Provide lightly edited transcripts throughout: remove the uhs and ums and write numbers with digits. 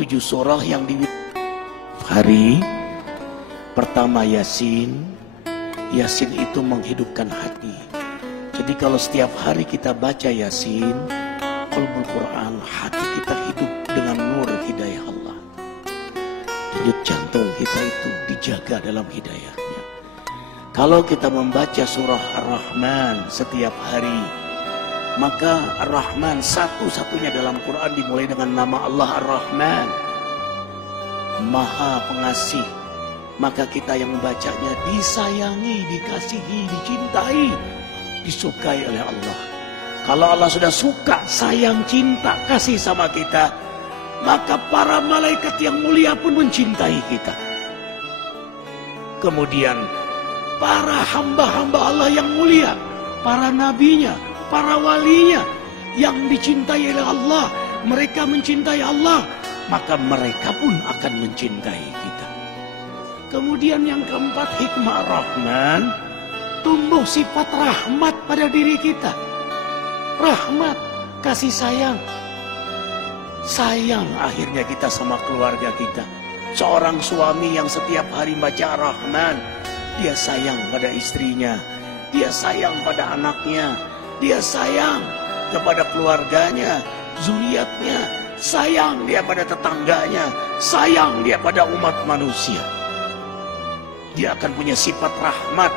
7 surah yang di hari pertama Yasin. Yasin itu menghidupkan hati. Jadi kalau setiap hari kita baca Yasin, qalbul Quran, hati kita hidup dengan nur hidayah Allah. Denyut jantung kita itu dijaga dalam hidayahnya. Kalau kita membaca surah Ar-Rahman setiap hari, maka Ar-Rahman satu-satunya dalam Quran dimulai dengan nama Allah Ar-Rahman, Maha Pengasih. Maka kita yang membacanya disayangi, dikasihi, dicintai, disukai oleh Allah. Kalau Allah sudah suka, sayang, cinta, kasih sama kita, maka para malaikat yang mulia pun mencintai kita. Kemudian para hamba-hamba Allah yang mulia, para nabinya, para walinya yang dicintai oleh Allah, mereka mencintai Allah, maka mereka pun akan mencintai kita. Kemudian yang keempat, hikmah Rahman, tumbuh sifat rahmat pada diri kita. Rahmat, kasih sayang. Sayang akhirnya kita sama keluarga kita. Seorang suami yang setiap hari baca Rahman, dia sayang pada istrinya, dia sayang pada anaknya, dia sayang kepada keluarganya, zuriatnya, sayang dia pada tetangganya, sayang dia pada umat manusia. Dia akan punya sifat rahmat,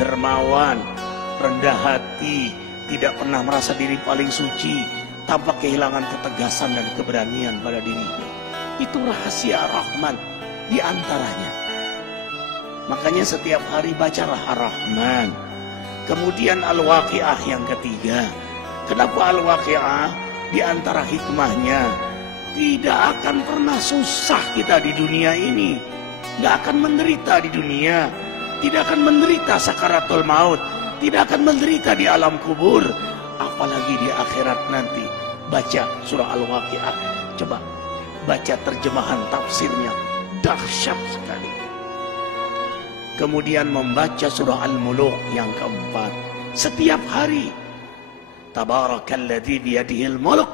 dermawan, rendah hati, tidak pernah merasa diri paling suci, tanpa kehilangan ketegasan dan keberanian pada dirinya. Itu rahasia Rahman di antaranya. Makanya setiap hari bacalah Ar-Rahman. Kemudian Al-Waqi'ah yang ketiga. Kenapa Al-Waqi'ah? Di antara hikmahnya, tidak akan pernah susah kita di dunia ini. Tidak akan menderita di dunia. Tidak akan menderita sakaratul maut. Tidak akan menderita di alam kubur. Apalagi di akhirat nanti. Baca surah Al-Waqi'ah. Coba baca terjemahan tafsirnya. Dahsyat sekali. Kemudian membaca surah Al-Muluk yang keempat. Setiap hari. Tabarakalladzi biyadihil mulk.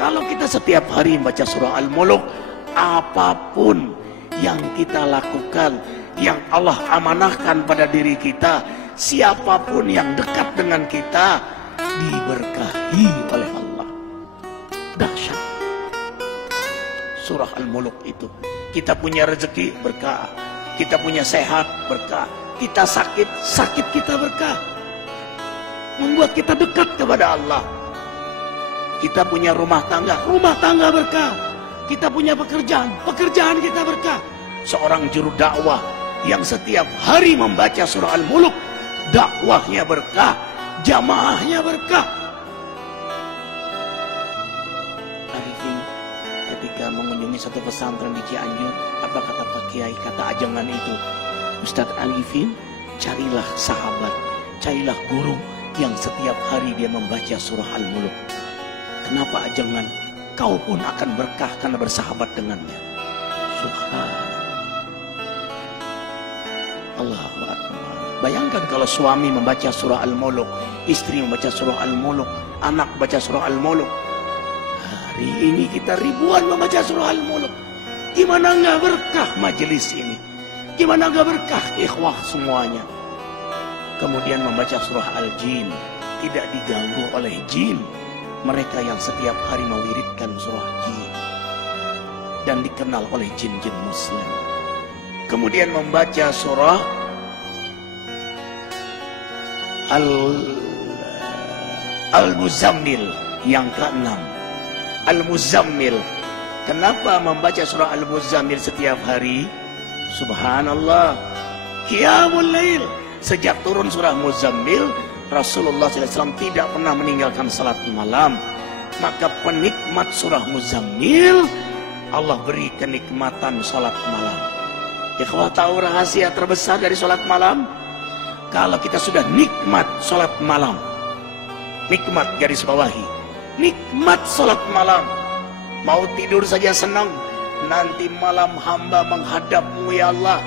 Kalau kita setiap hari membaca surah Al-Muluk, apapun yang kita lakukan, yang Allah amanahkan pada diri kita, siapapun yang dekat dengan kita, diberkahi oleh Allah. Dahsyat surah Al-Muluk itu. Kita punya rezeki, berkah. Kita punya sehat, berkah. Kita sakit, sakit kita berkah. Membuat kita dekat kepada Allah. Kita punya rumah tangga berkah. Kita punya pekerjaan, pekerjaan kita berkah. Seorang juru dakwah yang setiap hari membaca surah Al-Muluk, dakwahnya berkah, jamaahnya berkah. Arifin ketika mengunjungi satu pesantren di Cianjur, apa kata Pak Kiai, kata ajengan itu, Ustadz Arifin, carilah sahabat, carilah guru yang setiap hari dia membaca surah Al-Muluk. Kenapa ajengan? Kau pun akan berkah karena bersahabat dengannya. Subhanallah. Allahu Akbar. Bayangkan kalau suami membaca surah Al-Muluk, istri membaca surah Al-Muluk, anak baca surah Al-Muluk. Hari ini kita ribuan membaca surah Al-Muluk. Gimana nggak berkah majelis ini? Gimana nggak berkah ikhwah semuanya? Kemudian membaca surah Al-Jin, tidak diganggu oleh jin. Mereka yang setiap hari mewiridkan surah jin dan dikenal oleh jin-jin muslim. Kemudian membaca surah Al-Muzammil yang ke-6. Al-Muzammil. Kenapa membaca surah Al-Muzammil setiap hari? Subhanallah. Qiyamul Lail. Sejak turun surah Muzammil, Rasulullah SAW tidak pernah meninggalkan salat malam. Maka penikmat surah Muzammil, Allah beri kenikmatan salat malam. Ikhwah, tahu rahasia terbesar dari salat malam? Kalau kita sudah nikmat salat malam, nikmat garis bawahi, nikmat salat malam, mau tidur saja senang, nanti malam hamba menghadapmu ya Allah.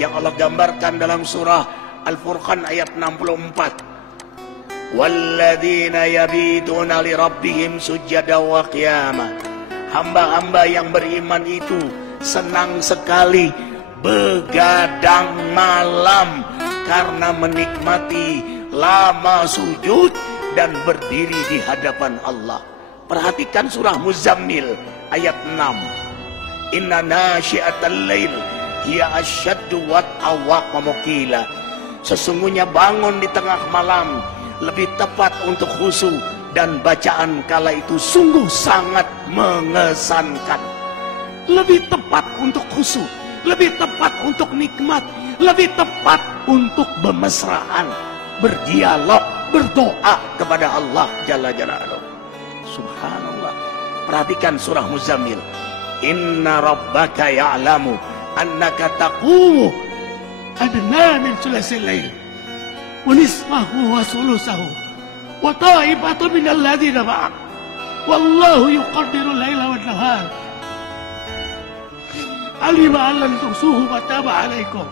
Yang Allah gambarkan dalam surah Al-Furqan ayat 64. Walladzina yabituna li rabbihim sujada wa qiyama. hamba-hamba yang beriman itu senang sekali begadang malam karena menikmati lama sujud dan berdiri di hadapan Allah. Perhatikan surah Muzammil ayat 6. Inna nasyi'atal lail hiya asyaddu wat'a wa muqila. Sesungguhnya bangun di tengah malam lebih tepat untuk khusyuk dan bacaan kala itu sungguh sangat mengesankan. Lebih tepat untuk khusyuk, lebih tepat untuk nikmat, lebih tepat untuk bermesraan, berdialog, berdoa kepada Allah Jalla Jalaluhu. Subhanallah. Perhatikan surah Muzammil. Inna rabbaka ya'lamu annaka taqumu adna min sulasil lail wa nisfahu wa sulusahu wa ta'ifatu min alladhina ma'ak wallahu yuqaddiru layla wa nahar alima an lan tuhsuhu wa taba alaikum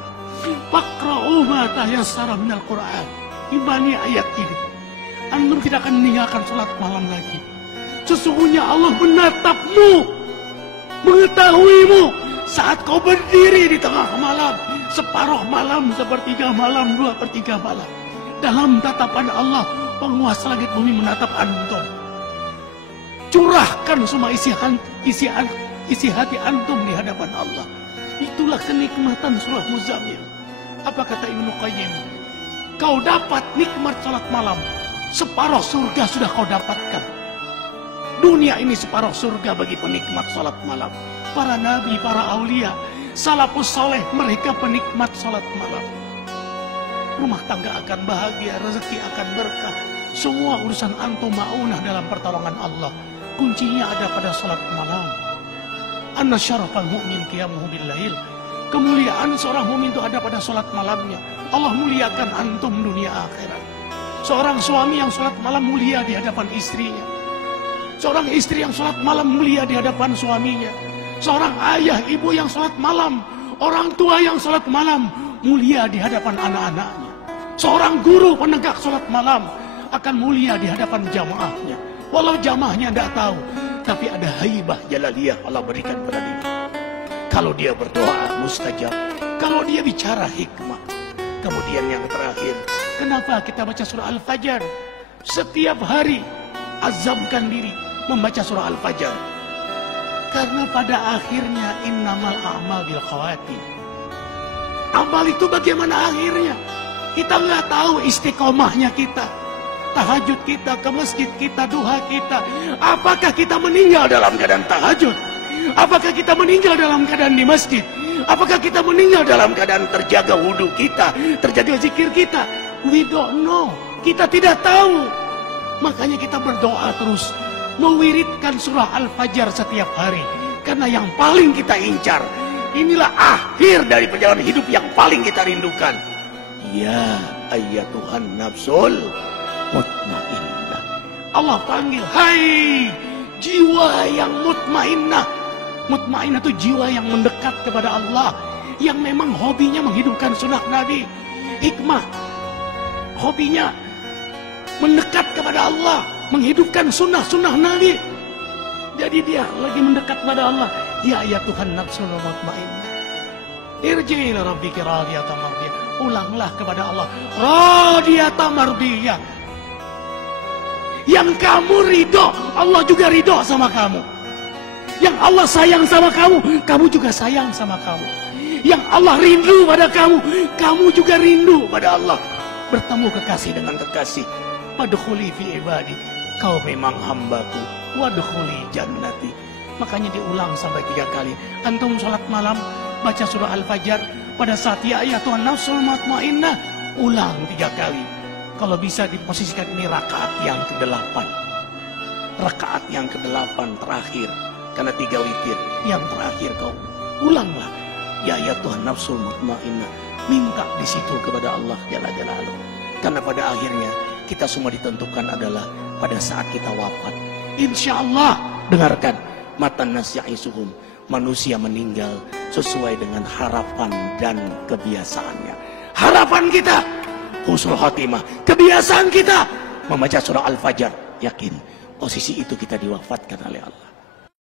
faqra'u ma tayassara minal Qur'an. Imani ayat ini, antum tidak akan meninggalkan salat malam lagi. Sesungguhnya Allah menatapmu, mengetahuimu saat kau berdiri di tengah malam, separuh malam, sepertiga malam, 2/3 malam. Dalam tatapan Allah, penguasa langit bumi menatap antum. Curahkan semua isi hati antum di hadapan Allah. Itulah kenikmatan surah Muzammil. Apa kata Ibnu Qayyim? Kau dapat nikmat salat malam, separuh surga sudah kau dapatkan. Dunia ini separuh surga bagi penikmat salat malam. Para nabi, para aulia, salafus soleh, mereka penikmat salat malam. Rumah tangga akan bahagia, rezeki akan berkah. Semua urusan antum ma'unah dalam pertolongan Allah. Kuncinya ada pada salat malam. Anna syarafal mu'min qiyamuhu bil-lail. Kemuliaan seorang mukmin itu ada pada salat malamnya. Allah muliakan antum dunia akhirat. Seorang suami yang salat malam mulia di hadapan istrinya. Seorang istri yang salat malam mulia di hadapan suaminya. Seorang ayah, ibu yang salat malam, orang tua yang salat malam mulia di hadapan anak-anaknya. Seorang guru penegak salat malam akan mulia di hadapan jamaahnya. Walau jamaahnya tidak tahu, tapi ada haibah jalaliyah Allah berikan pada dia. Kalau dia berdoa mustajab, kalau dia bicara hikmah. Kemudian yang terakhir, kenapa kita baca surah Al-Fajr? Setiap hari azamkan diri membaca surah Al-Fajr. Karena pada akhirnya innamal a'mal bil khawatim. Amal itu bagaimana akhirnya? Kita nggak tahu istiqomahnya kita. Tahajud kita, ke masjid kita, duha kita. Apakah kita meninggal dalam keadaan tahajud? Apakah kita meninggal dalam keadaan di masjid? Apakah kita meninggal dalam keadaan terjaga wudhu kita, terjaga zikir kita? We don't know. Kita tidak tahu. Makanya kita berdoa terus, mewiridkan surah Al-Fajr setiap hari. Karena yang paling kita incar, inilah akhir dari perjalanan hidup yang paling kita rindukan. Ya ayyatuhan nafsul mutmainnah. Allah panggil, hai jiwa yang mutmainnah. Mutmainnah itu jiwa yang mendekat kepada Allah, yang memang hobinya menghidupkan sunnah Nabi. Hikmah, hobinya mendekat kepada Allah, menghidupkan sunnah-sunnah Nabi. Jadi dia lagi mendekat kepada Allah. Ya Tuhan nafsul mutmainnah, irji'i ila rabbika radiyatan mardiyah. Ulanglah kepada Allah radiyatan mardiyah. Yang kamu ridho, Allah juga ridho sama kamu. Yang Allah sayang sama kamu, kamu juga sayang sama kamu. Yang Allah rindu pada kamu, kamu juga rindu pada Allah. Bertemu kekasih dengan kekasih. Wadkhuli fi ibadi, kau memang hambaku. Wadkhuli jannati. Makanya diulang sampai 3 kali. Antum sholat malam, baca surah Al-Fajr. Pada saat ya ayyatuhan nafsul mutmainnah, ulang 3 kali. Kalau bisa diposisikan ini rakaat yang ke-8. Rakaat yang ke-8 terakhir. Karena 3 witir. Yang terakhir kau ulanglah. Ya Tuhan nafsul mutmainnah. Minta di situ kepada Allah Jalla Jalaluhu. Karena pada akhirnya kita semua ditentukan adalah pada saat kita wafat. Insya Allah, dengarkan. Matan nas ya'isuhum. Manusia meninggal sesuai dengan harapan dan kebiasaannya. Harapan kita husnul khotimah. Kebiasaan kita membaca surah Al-Fajr. Yakin posisi itu kita diwafatkan oleh Allah.